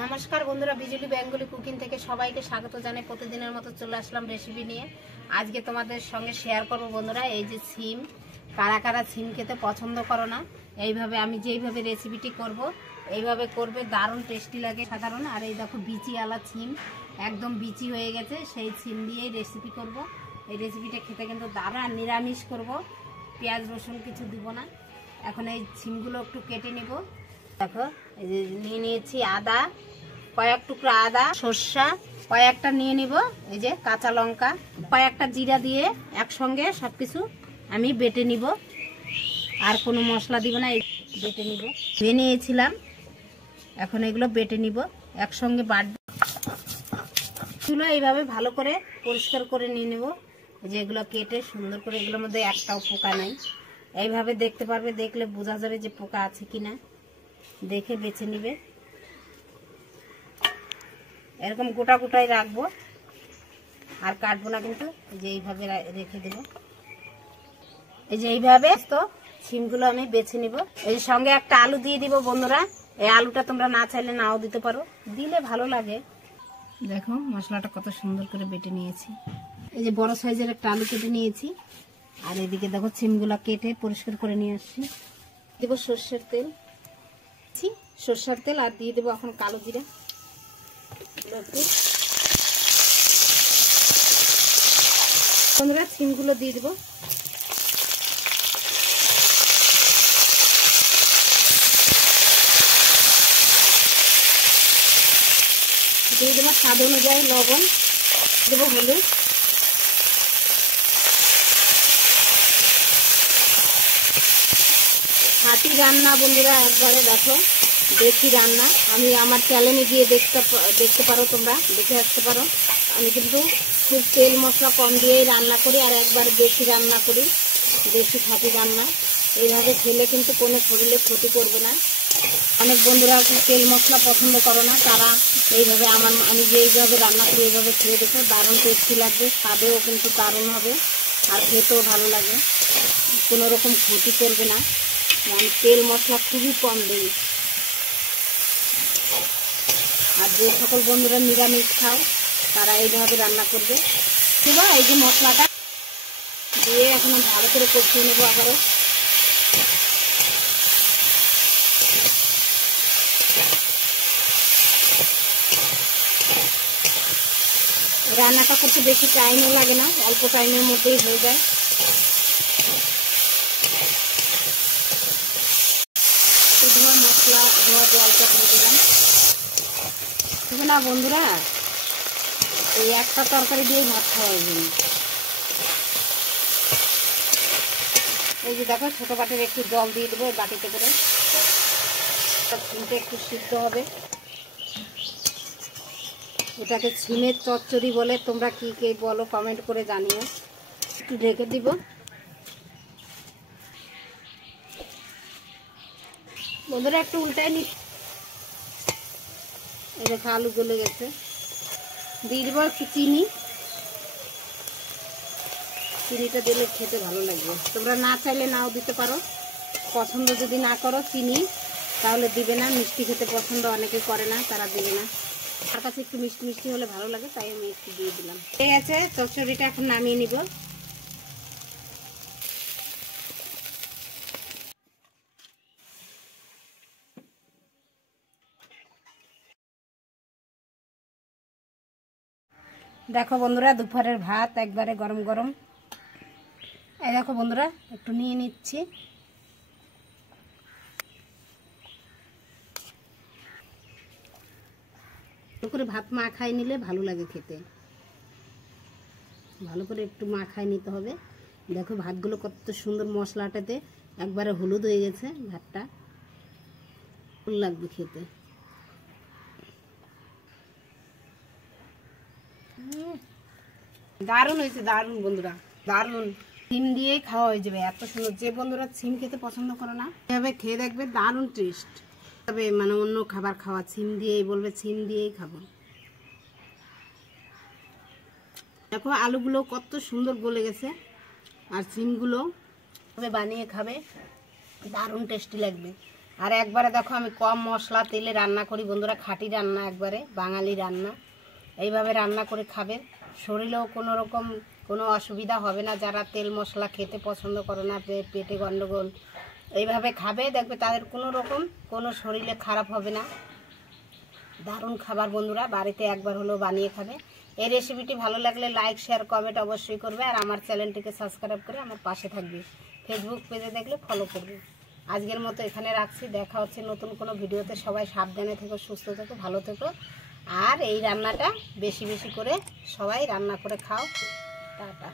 नमस्कार बंधुरा बिजुली बेंगली कुकिंग থেকে সবাইকে স্বাগত জানাই। প্রতিদিনের মতো চলে আসলাম রেসিপি নিয়ে। আজকে তোমাদের সঙ্গে শেয়ার করব বন্ধুরা এই যে সিম, কারা কারা সিম খেতে পছন্দ করো না, এইভাবে আমি যেইভাবে রেসিপিটি করব এইভাবে করবে, দারুণ টেস্টি লাগে সাধারণ। আর এই দেখো বিচিওয়ালা সিম, একদম বিচি হয়ে গেছে, সেই সিম দিয়েই রেসিপি করব। এই রেসিপিটা খেতে কিন্তু দারুণ। আর নিরামিষ করব, পেঁয়াজ রসুন কিছু দিব না। এখন এই সিমগুলো একটু কেটে নেব। দেখো এই যে নিয়ে নিয়েছি আদা, কয়েক টুকরা আদা, সরষা কয়েকটা নিয়ে নিব, এই যে কাঁচা লঙ্কা, কয়েকটা জিরা দিয়ে একসঙ্গে সবকিছু আমি বেটে নিব। আর কোনো মশলা দিব না, বেটে নিব। ধুয়ে নিয়েছিলাম, এখন এগুলো বেটে নিব একসঙ্গে বাটবো। এগুলো এইভাবে ভালো করে পরিষ্কার করে নিয়ে নেব। যে এগুলো কেটে সুন্দর করে, এগুলোর মধ্যে একটাও পোকা নাই। এইভাবে দেখতে পারবে, দেখলে বোঝা যাবে যে পোকা আছে কিনা, দেখে বেছে নিবে। এরকম গোটা গোটাই রাখবো, আর কাটবো না কিন্তু, যে এইভাবে রেখে দেবো। এই যে এইভাবে তো সিমগুলো আমি বেছে নিব। এই সঙ্গে একটা আলু দিয়ে দিব বন্ধুরা। এই আলুটা তোমরা না চাইলে নাও দিতে পারো, দিলে ভালো লাগে। দেখো মশলাটা কত সুন্দর করে বেটে নিয়েছি। এই যে বড় সাইজের একটা আলু কেটে নিয়েছি। আর এদিকে দেখো সিমগুলো কেটে পরিষ্কার করে নিয়ে আসছি। দেবো সর্ষের তেল, সর্ষের তেল, আর দিয়ে দেবো এখন কালো জিরা। বন্ধুরা সিমগুলো দিয়ে দেবো। দিয়ে দেবো স্বাদ অনুযায়ী লবণ, দেবো হলুদ, হাতি রান্না বন্ধুরা একবারে দেখো, দেশি রান্না। আমি আমার চ্যানেলে গিয়ে দেখতে পারো, তোমরা দেখে আসতে পারো। আমি কিন্তু খুব তেল মশলা কম দিয়েই রান্না করি, আর একবার দেশি রান্না করি, দেশি খাঁটি রান্না। এইভাবে খেলে কিন্তু কোনো শরীরে ক্ষতি করবে না। অনেক বন্ধুরা তেল মশলা পছন্দ করো না, তারা এইভাবে আমি যেইভাবে রান্না করি এইভাবে খেয়ে দেখো, দারুণ টেস্টি লাগবে, স্বাদেও কিন্তু দারুণ হবে, আর খেতেও ভালো লাগে, কোনো রকম ক্ষতি করবে না। আমি তেল মশলা খুবই কম দিই। আর যে সকল বন্ধুরা নিরামিষ খাও তারা এইভাবে রান্না করবে। এই যে মশলাটা দিয়ে এখন ভালো করে কষিয়ে নেবো আবারও। রান্নাটা করতে বেশি টাইমও লাগে না, অল্প টাইমের মধ্যেই হয়ে যায়। মশলা ধোয়াতে অল্প করে দিলাম না বন্ধুরা, এই একটা তরকারি দিয়েই ভাত খাওয়া যায়। এই যে দেখো ছোট বাটির একটু জল দিয়ে দেবো এই বাটিতে করে, সিমটা একটু সিদ্ধ হবে। এটাকে সিমের চচ্চড়ি বলে, তোমরা কি কে বলো কমেন্ট করে জানিও। একটু ঢেকে দিব। বন্ধুরা একটু উল্টায় নি। এই দেখো আলু গলে গেছে, দিয়ে দেবো একটু চিনি। চিনিটা দিলে খেতে ভালো লাগবে। তোমরা না চাইলে নাও দিতে পারো, পছন্দ যদি না করো চিনি তাহলে দিবে না। মিষ্টি খেতে পছন্দ অনেকে করে না, তারা দিবে না। আমার কাছে একটু মিষ্টি মিষ্টি হলে ভালো লাগে, তাই আমি একটু দিয়ে দিলাম। ঠিক আছে, চচ্চড়িটা এখন নামিয়ে নিব। দেখো বন্ধুরা দুপুরের ভাত একবারে গরম গরম। এই দেখো বন্ধুরা একটু নিয়ে নিচ্ছি। করে ভাত মাখায় নিলে ভালো লাগে খেতে, ভালো করে একটু মাখায় নিতে হবে। দেখো ভাতগুলো কত সুন্দর, মশলাটাতে একবারে হলুদ হয়ে গেছে, ভাতটা ভালো লাগবে খেতে। দারুণ হয়েছে, দারুণ বন্ধুরা, দারুণ। সিম দিয়েই খাওয়া হয়ে যাবে, এত সুন্দর। যে বন্ধুরা সিম খেতে পছন্দ করো না এভাবে খেয়ে দেখবে, দারুণ টেস্ট। তবে মানে অন্য খাবার খাওয়া, সিম দিয়েই বলবে সিম দিয়েই খাবো। দেখো আলুগুলো কত সুন্দর গলে গেছে, আর সিমগুলো বানিয়ে খাবে, দারুণ টেস্টি লাগবে। আর একবারে দেখো আমি কম মশলা তেলে রান্না করি বন্ধুরা, খাঁটি রান্না, একবারে বাঙালি রান্না। এইভাবে রান্না করে খাবে, শরীরেও কোনো রকম কোনো অসুবিধা হবে না। যারা তেল মশলা খেতে পছন্দ করো না, পেটে গন্ডগোল, এইভাবে খাবে, দেখবে তাদের কোনো রকম কোনো শরীরে খারাপ হবে না। দারুণ খাবার বন্ধুরা, বাড়িতে একবার হলেও বানিয়ে খাবে। এই রেসিপিটি ভালো লাগলে লাইক শেয়ার কমেন্ট অবশ্যই করবে। আর আমার চ্যানেলটিকে সাবস্ক্রাইব করে আমার পাশে থাকবে। ফেসবুক পেজে দেখলে ফলো করবে। আজকের মতো এখানে রাখছি, দেখা হচ্ছে নতুন কোনো ভিডিওতে। সবাই সাবধানে থেকো, সুস্থ থেকো, ভালো থেকো। আর এই রান্নাটা বেশি বেশি করে সবাই রান্না করে খাও। টাটা।